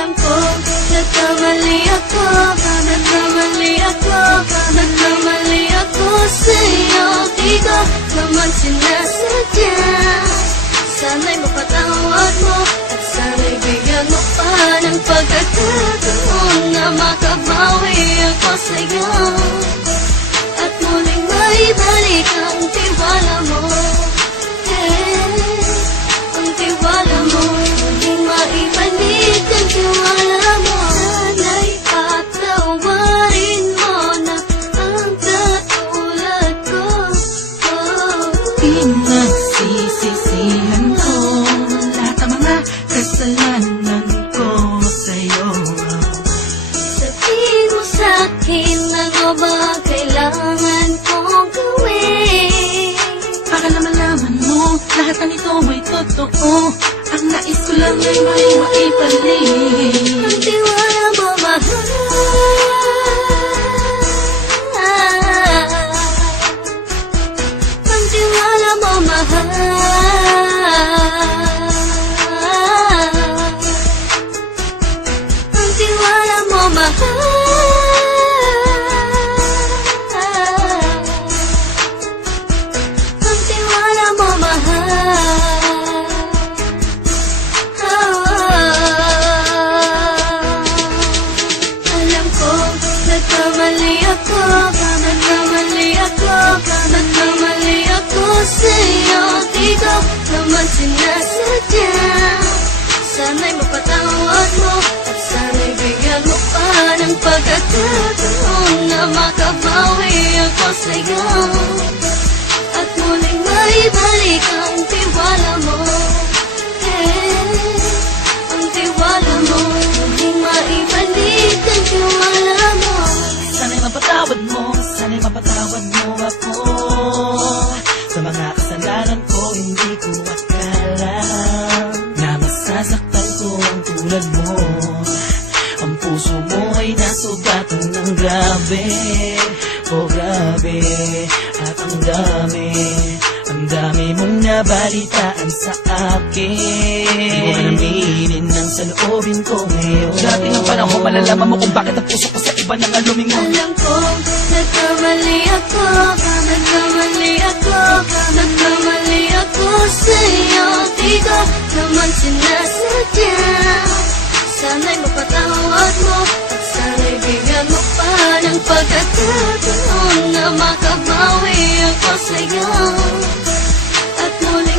Alam ko, nagkamali ako. Nagkamali ako. Nagkamali ako sa'yo. Di ko naman sinasadya. Sana'y mapatawad mo At sana'y bigyan mo pa ng pagkakataon Na makabawi ako sa'yo Pinagsisisihan ko lahat ng mga kasalanan ko sa'yo. Sabihin mo sa'kin ano ba kailangan kong gawin Para na malaman mo, lahat ng ito ay totoo. Ang nais ko lang ay may maibalik. Nagkamali ako Nagkamali ako Nagkamali ako sa'yo. Di ko naman sinasadya Sana'y mapatawad mo At sana'y bigyan mo pa ng pagkakataon Na makabawi ako sa'yo tulad mo. Ang puso mo ay nasugatan ng grabe, oh grabe, at ang dami, ang dami mong nabalitaan sa akin. Di mo aminin ang saloobin ko ngayon. Darating ang panahon, malalaman mo kung bakit ang puso ko sa iba nang alumingon. Alam ko, nagkamali ako Nagkamali ako Nagkamali ako sa'yo pagkakataon Na makabawi ako sa'yo. At muling